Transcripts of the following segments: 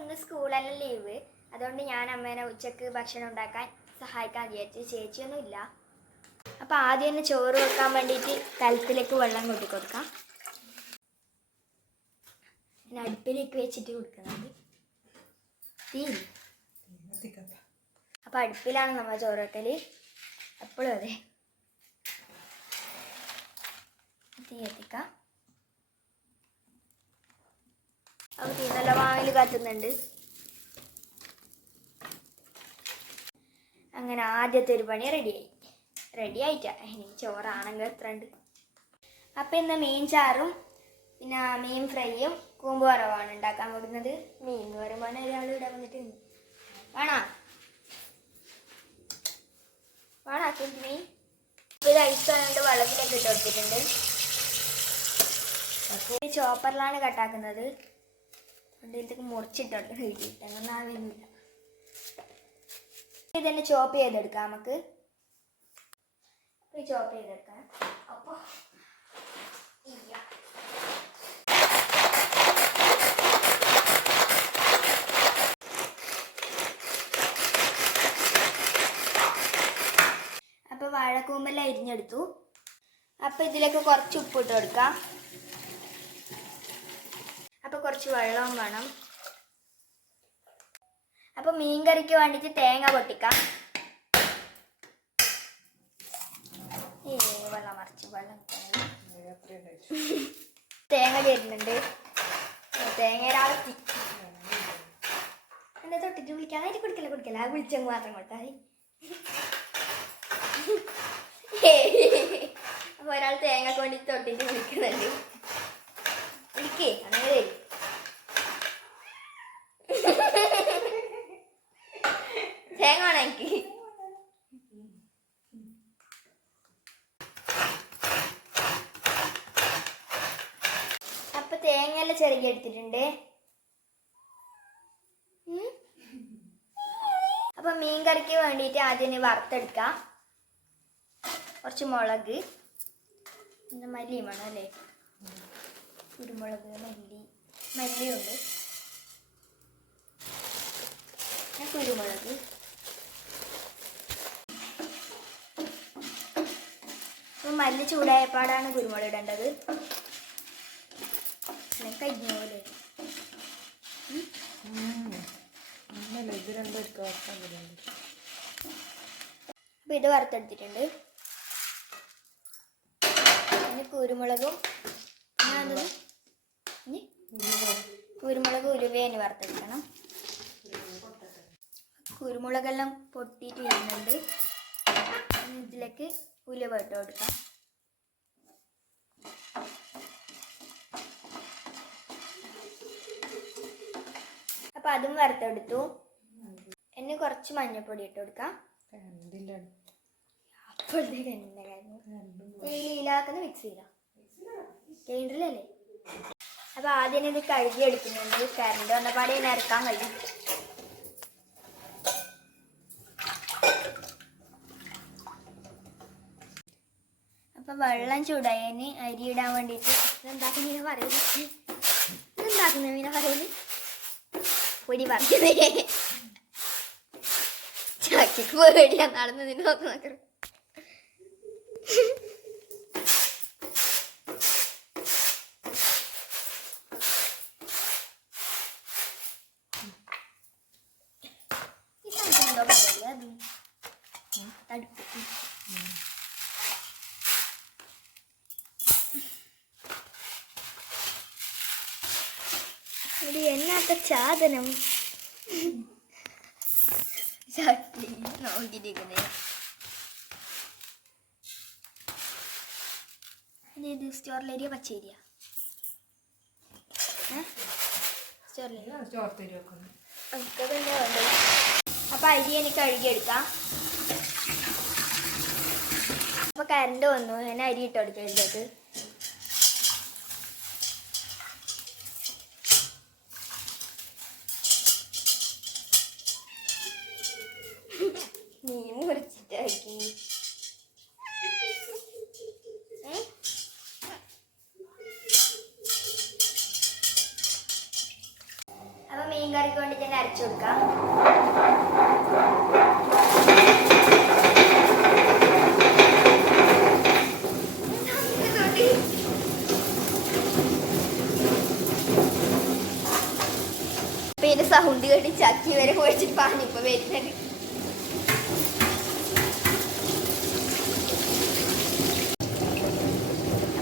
ഇന്ന് സ്കൂളല്ല ലീവ്? അതുകൊണ്ട് ഞാൻ അമ്മേനെ ഉച്ചയ്ക്ക് ഭക്ഷണം ഉണ്ടാക്കാൻ സഹായിക്കാൻ വിചാരിച്ചു. ചേച്ചിയൊന്നും ഇല്ല. അപ്പോൾ ആദ്യം തന്നെ ചോറ് വെക്കാൻ വേണ്ടിയിട്ട് കലത്തിലേക്ക് വെള്ളം കൊട്ടി കൊടുക്കാം. പിന്നെ അടുപ്പിലേക്ക് വെച്ചിട്ട് കൊടുക്കുന്നത്. തീ. അപ്പോൾ അടുപ്പിലാണ് നമ്മൾ ചോറ് വെക്കൽ എപ്പോഴും അതെ. തീ എത്തിക്കാം തീ നല്ല വാങ്ങൽ കത്തുന്നുണ്ട്. അങ്ങനെ ആദ്യത്തെ ഒരു പണി റെഡിയായി റെഡി ആയിട്ടാ. ഇനി ചോറാണെങ്കിൽ എത്ര ഉണ്ട് അപ്പം ഇന്ന് മീൻ ചാറും പിന്നെ മീൻ ഫ്രൈയും കൂമ്പ് വറവാണ് ഉണ്ടാക്കാൻ പോകുന്നത് മീൻ എന്ന് പറയുമ്പോൾ ഒരാൾ ഇവിടെ വന്നിട്ടുണ്ട്. വേണോ? വേണോ കുഞ്ഞ് മീൻ? ഇപ്പോൾ ഇത് വന്നിട്ട് വെള്ളത്തിലേക്ക് ഇട്ട് കൊടുത്തിട്ടുണ്ട്. ചോപ്പറിലാണ് കട്ടാക്കുന്നത് ഇതിലേക്ക് മുറിച്ചിട്ടുണ്ട് വീട്ടിട്ട് അങ്ങനെ ആവുന്നില്ല ഇതന്നെ ചോപ്പ് ചെയ്തെടുക്കാം നമുക്ക്. ചോപ്പ് ചെയ്തെടുക്കാം. അപ്പോൾ അപ്പോൾ വാഴക്കൂമ്പെല്ലാം അരിഞ്ഞെടുത്തു. അപ്പോൾ ഇതിലേക്ക് കുറച്ച് ഉപ്പിട്ട് കൊടുക്കാം. കുറച്ച് വെള്ളവും വേണം. അപ്പോൾ മീൻകറിക്ക് വേണ്ടിയിട്ട് തേങ്ങ പൊട്ടിക്കാം. ഏ വെള്ളം മറിച്ച് വെള്ളം തേങ്ങ. തരുന്നുണ്ട് തേങ്ങ രാവത്തി എന്താ തൊട്ടിട്ട് വിളിക്കാൻ അതിന് കുടിക്കല കുടിക്കല ആ വിളിച്ചങ്ങ് മാത്രം കൊടുത്താൽ മതി. അപ്പൊ ഒരാൾ തേങ്ങ കൊണ്ട് തൊട്ടിട്ട് വിളിക്കുന്നുണ്ട് വിളിക്കേ അങ്ങനെ തരും തേങ്ങ വേണം എനിക്ക് അപ്പൊ തേങ്ങയെല്ലാം എടുത്തിട്ടുണ്ട്. അപ്പൊ മീൻ കറിക്ക് വേണ്ടിയിട്ട് ആദ്യം വറുത്തെടുക്ക. കുറച്ച് മുളക് പിന്നെ മല്ലി വേണം അല്ലേ? കുരുമുളക് മല്ലി മല്ലിയുണ്ട്. പിന്നെ കുരുമുളക്. മല്ലി ചൂടായപ്പാടാണ് കുരുമുളക് ഇടേണ്ടത്. കരിഞ്ഞോലെ ഇത് ഇത് വറുത്തെടുത്തിട്ടുണ്ട്. പിന്നെ കുരുമുളകും? ഇനി കുരുമുളക് ഉലുവേന് വറുത്തെടുക്കണം. കുരുമുളകെല്ലാം പൊട്ടിയിട്ട് വരുന്നുണ്ട്. ഇനി ഇതിലേക്ക് ഉലുവ ഇട്ട് കൊടുക്കാം. അപ്പം അതും വറുത്തെടുത്തു. എന്നെ കുറച്ച് മഞ്ഞപ്പൊടി ഇട്ട് കൊടുക്കാം. അപ്പോഴത്തേക്ക് എന്നെ മിക്സിയില ഗ്രൈൻഡറിലല്ലേ അപ്പൊ ആദ്യം ഇത് കഴുകി എടുക്കുന്നുണ്ട്. കറണ്ട് വന്നപാടെ ഇറക്കാൻ കഴിയും. അപ്പൊ വെള്ളം ചൂടായതിന് അരി ഇടാൻ വേണ്ടിയിട്ട്. ഇതെന്താക്കുന്ന മീനെ പറയുന്നത് ഇതെന്താക്കുന്ന മീനെ പറയുന്നത് പൊടി പറഞ്ഞത് ചാക്കിക്ക് പേടിയാ നടന്നതിന് നോക്കണം ഈ സാധനം എന്തോ പറയല്ലേ അത് തടുപ്പ് ഇത് എന്നാത്ത സാധനം ചട്ടി നോക്കിയിരിക്കുന്നത് ഇത് സ്റ്റോറിലേരിയ പച്ചേരിയ. അപ്പൊ അരി എനിക്ക് കഴുകിയെടുക്കാം. അപ്പൊ കരണ്ട് വന്നു. ഞാൻ അരി ഇട്ടെടുക്കാം ഇതിലേക്ക്.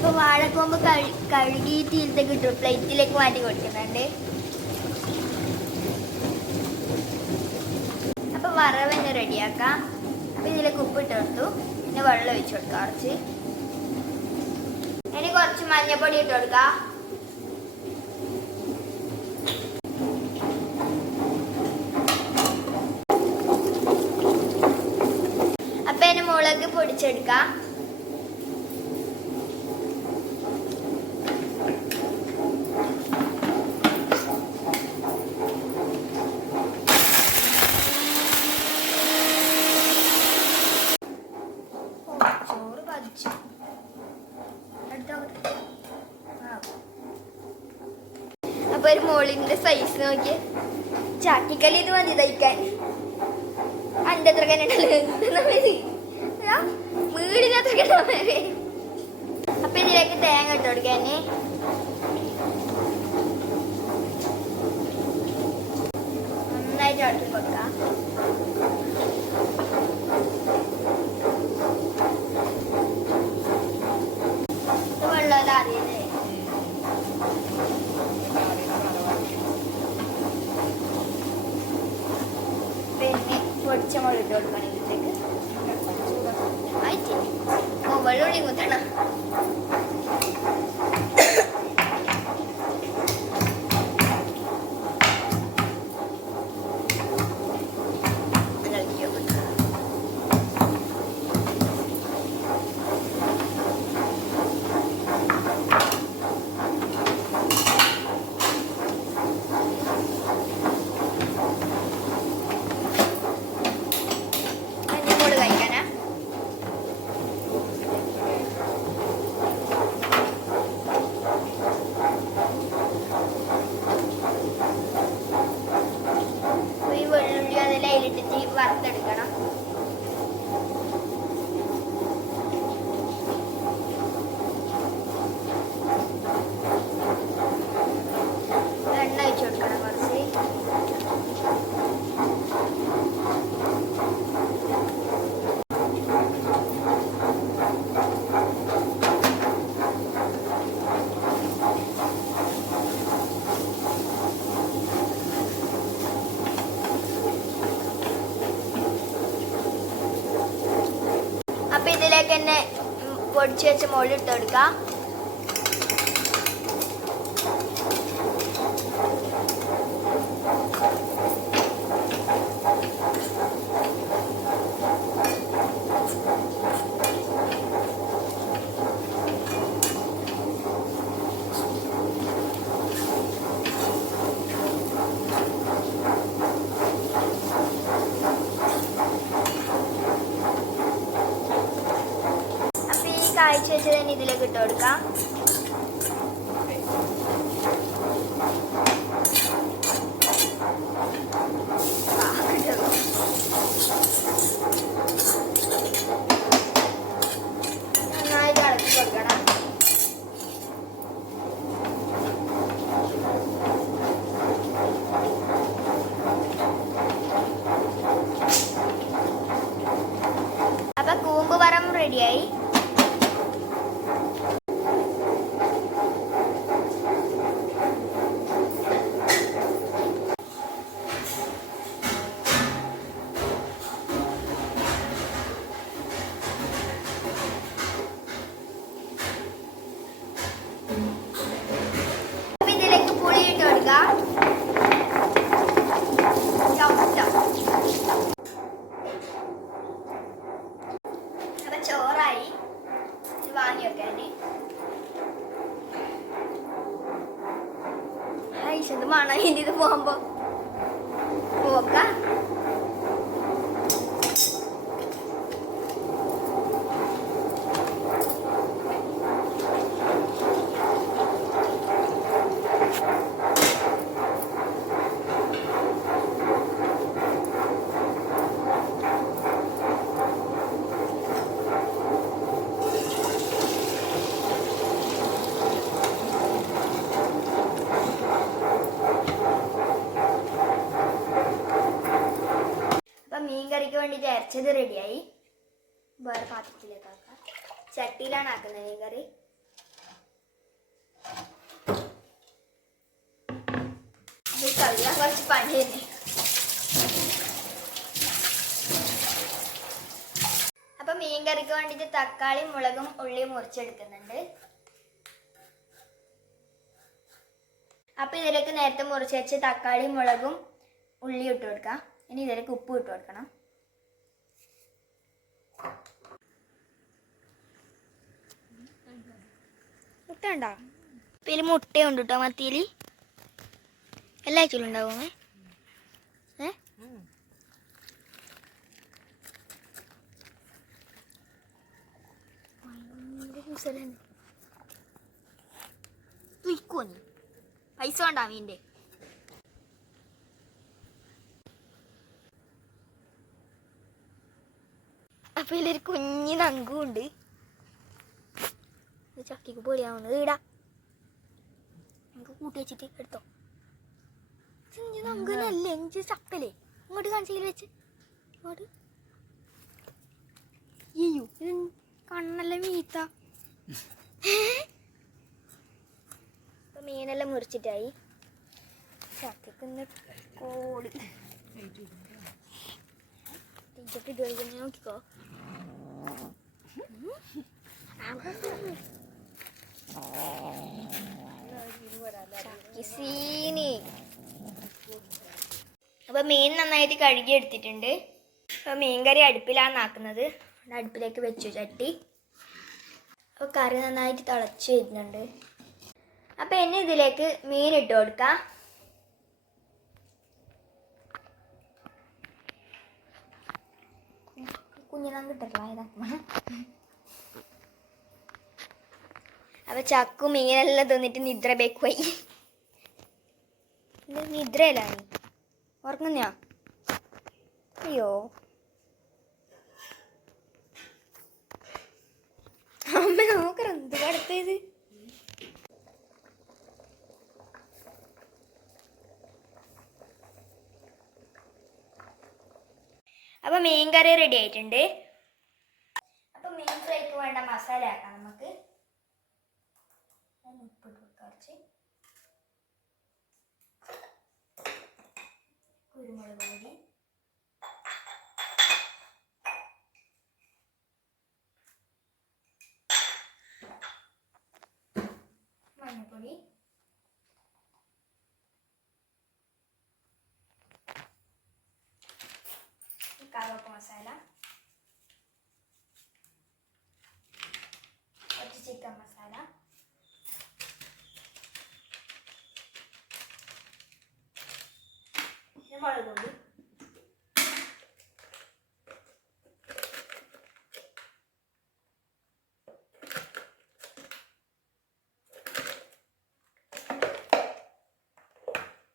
അപ്പൊ വാഴക്കൊമ്പ് കഴുകിയിട്ട് കഴുകി കിട്ടും. പ്ലേറ്റിലേക്ക് മാറ്റി കൊടുക്കുന്നുണ്ട്. അപ്പൊ വറവ് തന്നെ റെഡിയാക്കാം. അപ്പൊ ഇതിലേക്ക് ഉപ്പിട്ട് കൊടുത്തു. പിന്നെ വെള്ളം ഒഴിച്ചു കൊടുക്കാം കുറച്ച്. ഇനി കുറച്ച് മഞ്ഞപ്പൊടി ഇട്ട് കൊടുക്കാം. അപ്പൊ അതിന് മുളക് പൊടിച്ചെടുക്കാം ഓ, ചോറ് പതിച്ചു അടുത്ത ആ. അപ്പൊ ഒരു മോളിന്റെ സൈസ് നോക്കിയേ. ചാട്ടിക്കൽ ഇത് മതി തയ്ക്കാൻ. അന്റെ അത്ര വീടിനത്ര കിട്ടാൻ അപ്പൊ ഇതിലേക്ക് തേങ്ങ ഇട്ട് കൊടുക്കാന് നന്നായിട്ട് ഇളക്കി കൊടുക്കാം ഇത് വെള്ളം ആദ്യമേ പിന്നെ പൊടിച്ച മുളക് ഇട്ട് കൊടുക്കണം ഇതിലേക്ക് ആയിട്ട് ഓ വെള്ളുള്ളി കുത്തണം ഇളക്കി കൊടുക്കാം. മഞ്ഞൾപ്പൊടി കഴിക്കാനാ അപ്പൊ ഈ വെള്ളുള്ളി അതിൽ അതിലിട്ടിട്ട് വറുത്തെടുക്കണം എണ്ണ ഒഴിച്ച് കൊടുക്കണം കുറച്ച് അപ്പൊ ഇതിലേക്ക് തന്നെ ഉം, പൊടിച്ച് വെച്ച മുകളിൽ ഇട്ട് കൊടുക്കാം അപ്പൊ ഈ കാഴ്ച വെച്ച് തന്നെ ഇതിലേക്ക് ഇട്ട് കൊടുക്കാം ആ, കിട്ടുന്നു. നന്നായിട്ട് ഇളക്കി കൊടുക്കണം അപ്പൊ കൂമ്പ് വറം റെഡിയായി അപ്പൊ ഇതിലേക്ക് പുളി ഇട്ട് കൊടുക്കാം ചപ്പ് ചപ്പ്. അപ്പൊ ചോറായി ഇത് വാങ്ങി വെക്കാന് ഇത് മണം ഇനി ഇത് പോകുമ്പോ പോക്ക കറിക്ക് വേണ്ടിയിട്ട് അരച്ചത് റെഡിയായി വേറെ പാത്രത്തിലേക്ക് ആക്കാം. ചട്ടിയിലാണ് ആക്കുന്നത് മീൻ കറി. കുറച്ച് പണി തന്നെ അപ്പൊ മീൻ കറിക്ക് വേണ്ടിയിട്ട് തക്കാളി മുളകും ഉള്ളിയും മുറിച്ചെടുക്കുന്നുണ്ട്. അപ്പൊ ഇതിലേക്ക് നേരത്തെ മുറിച്ച് വെച്ച് തക്കാളി മുളകും ഉള്ളി ഇട്ട് കൊടുക്കാം. ഇനി ഇതിലേക്ക് ഉപ്പ് ഇട്ട് കൊടുക്കണം. മുട്ട ഉണ്ടോ ഇതിൽ മുട്ടയുണ്ട് കേട്ടോ മത്തിയിൽ എല്ലാ ആഴ്ചയിലും ഉണ്ടാവും പൈസ വേണ്ടാ മീന്റെ അപ്പൊ ഇതിലൊരു കുഞ്ഞു നങ്കും ഇത് ചക്കിക്ക് പൊളിയാവുന്നത് ഇടാ. നമുക്ക് കൂട്ടി വെച്ചിട്ട് എടുത്തോ. നമുക്ക് നല്ല എനിക്ക് ചപ്പലേ ഇങ്ങോട്ട് കാണിച്ചതിൽ വെച്ച്. ഇങ്ങോട്ട്. അയ്യോ ഇത് കണ്ണല്ല മീത്ത മീനെല്ലാം മുറിച്ചിട്ടായി. ചക്കക്ക് കോളി. ടീച്ചർക്ക് ഇത് നോക്കിക്കോ. ചക്കിസീനി അപ്പൊ മീൻ നന്നായിട്ട് കഴുകി എടുത്തിട്ടുണ്ട്. അപ്പൊ മീൻ കറി അടുപ്പിലാണ് ആക്കുന്നത്. അടുപ്പിലേക്ക് വെച്ചു ചട്ടി. അപ്പൊ കറി നന്നായിട്ട് തിളച്ച് വരുന്നുണ്ട്. അപ്പൊ ഇനി ഇതിലേക്ക് മീൻ ഇട്ട് കൊടുക്കാം. കുഞ്ഞിനാൻ കിട്ടില്ല ഇതാക്കുമ്പോ അപ്പൊ ചക്കും ഇങ്ങനെയെല്ലാം തിന്നിട്ട് നിദ്ര ബേക്കുമായി നിദ്രയല്ലേ നിദ്രയല്ല അയ്യോ. അമ്മ നോക്കറ എന്ത് കടത്തേത് അപ്പൊ മീൻ കറി റെഡി ആയിട്ടുണ്ട്. അപ്പൊ മീൻ ഫ്രൈക്ക് വേണ്ട മസാല ആക്കാം നമുക്ക് ഞാൻ ഉപ്പിട്ട് കൊടുക്കാം കുറച്ച് കുരുമുളക് പൊടി മഞ്ഞൾപ്പൊടി കറുവപ്പ മസാല കുറച്ച് ചിക്കൻ മസാല പിന്നെ മുളക് പൊടി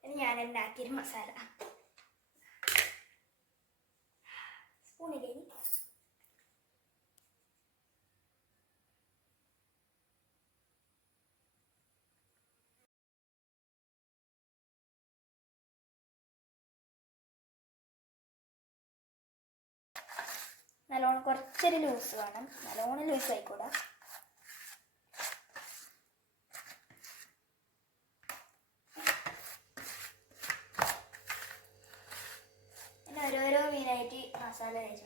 ഇനി ഞാൻ ഉണ്ടാക്കിയൊരു മസാല. സ്പൂണില്ലേ ഇനി? നല്ലോണം കുറച്ചൊരു ലൂസ് വേണം. നല്ലോണം ലൂസ് ആയിക്കൂടാ പിന്നെ ഓരോരോ മീനായിട്ട് മസാല തേച്ച്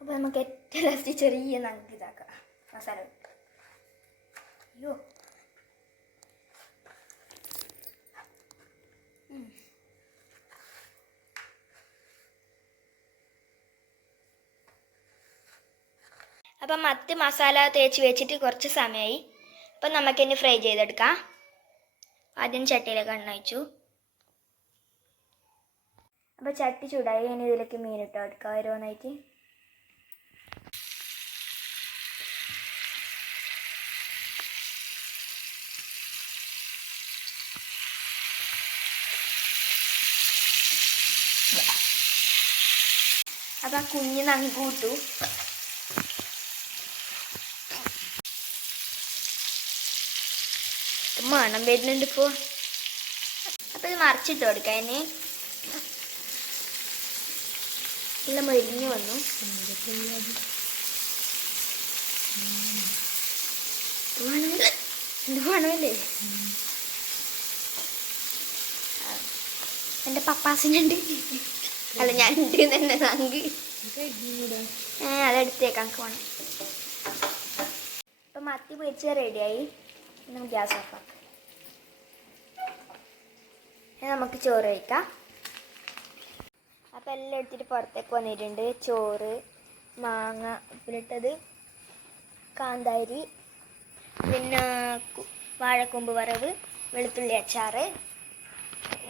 അപ്പോൾ നമുക്ക് ഏറ്റവും ലാസ്റ്റ് ചെറിയ നമുക്ക് ഇതാക്കാം. മസാല. അയ്യോ. അപ്പം മത്തി മസാല തേച്ച് വെച്ചിട്ട് കുറച്ച് സമയമായി അപ്പം നമുക്കിനി ഫ്രൈ ചെയ്തെടുക്കാം. ആദ്യം ചട്ടിയിലേക്ക് എണ്ണ വെച്ചു അപ്പോൾ ചട്ടി ചൂടായി. ഇനി ഇതിലേക്ക് മീനിട്ട് എടുക്കാം ഓരോന്നായിട്ട്. അപ്പം ആ കുഞ്ഞ് നങ്കൂട്ടു മണം വരുന്നുണ്ട് ഇപ്പോൾ അപ്പം ഇത് മറിച്ചിട്ട് കൊടുക്കാം എന്നെ എല്ലാം മരിഞ്ഞു വന്നു. വേണമല്ലേ എന്റെ പപ്പാസിനുണ്ട്. അല്ല ഞാൻ ഉണ്ട് തന്നെ നങ്ക്. ഏ അതെടുത്തേക്കാം എനിക്ക് വേണം. ഇപ്പം മത്തി പൊരിച്ച് റെഡിയായി നമുക്ക് ഗ്യാസ് ഓഫ് ആക്കാം. ഇനി നമുക്ക് ചോറ് കഴിക്കാം. അപ്പോൾ എല്ലാം എടുത്തിട്ട് പുറത്തേക്ക് വന്നിട്ടുണ്ട്. ചോറ് മാങ്ങ ഉപ്പിലിട്ടത് കാന്താരി പിന്നെ വാഴക്കൊമ്പ് വറവ് വെളുത്തുള്ളി അച്ചാറ്.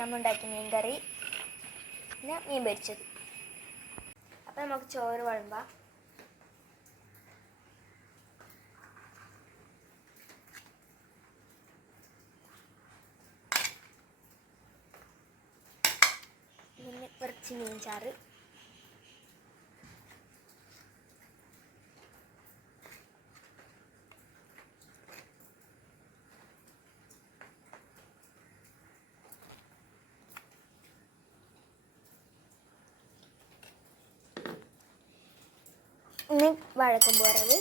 നമ്മളുണ്ടാക്കിയ മീൻ കറി പിന്നെ മീൻ പൊരിച്ചത്. അപ്പം നമുക്ക് ചോറ് വിളമ്പാം. പിന്നെ കുറച്ച് മീൻ ചാറ് ഇന്ന് വാഴക്കൊമ്പ് വറവ്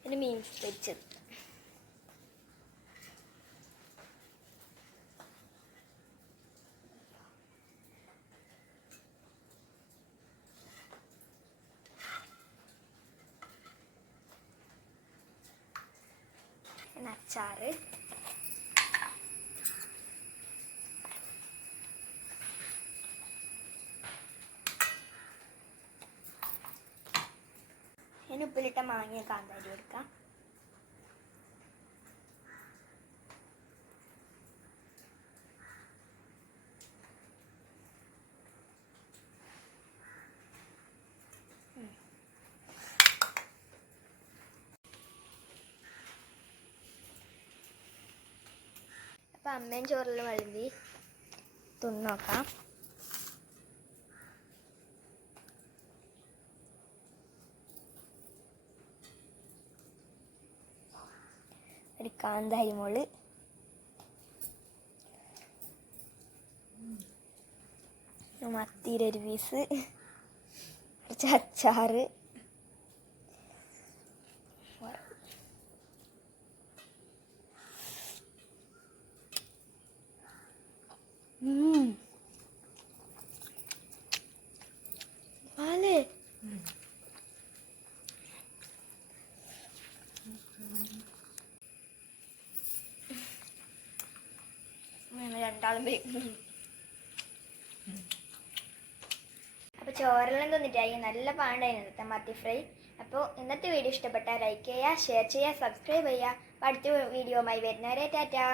പിന്നെ മീൻ പൊരിച്ചത് പിന്നെ അച്ചാറ്. ഞാൻ ഉപ്പിലിട്ട മാങ്ങ കാന്താരി എടുക്കാം. അമ്മയും ചോറിൽ വഴുതി തിന്നോക്കാം. ഒരു കാന്തായി മോൾ ഒരു പീസ്. കുറച്ച് അച്ചാറ് ഉം. പാലേ ഞങ്ങൾ അപ്പൊ ചോറെല്ലാം തന്നിട്ടായി. നല്ല പാണ്ടായിരുന്നു ഇന്നത്തെ മത്തി ഫ്രൈ. അപ്പോൾ ഇന്നത്തെ വീഡിയോ ഇഷ്ടപ്പെട്ടാൽ ലൈക്ക് ചെയ്യുക ഷെയർ ചെയ്യുക സബ്സ്ക്രൈബ് ചെയ്യുക. അടുത്ത വീഡിയോ ആയി വരുന്നവരെ ടാറ്റാ.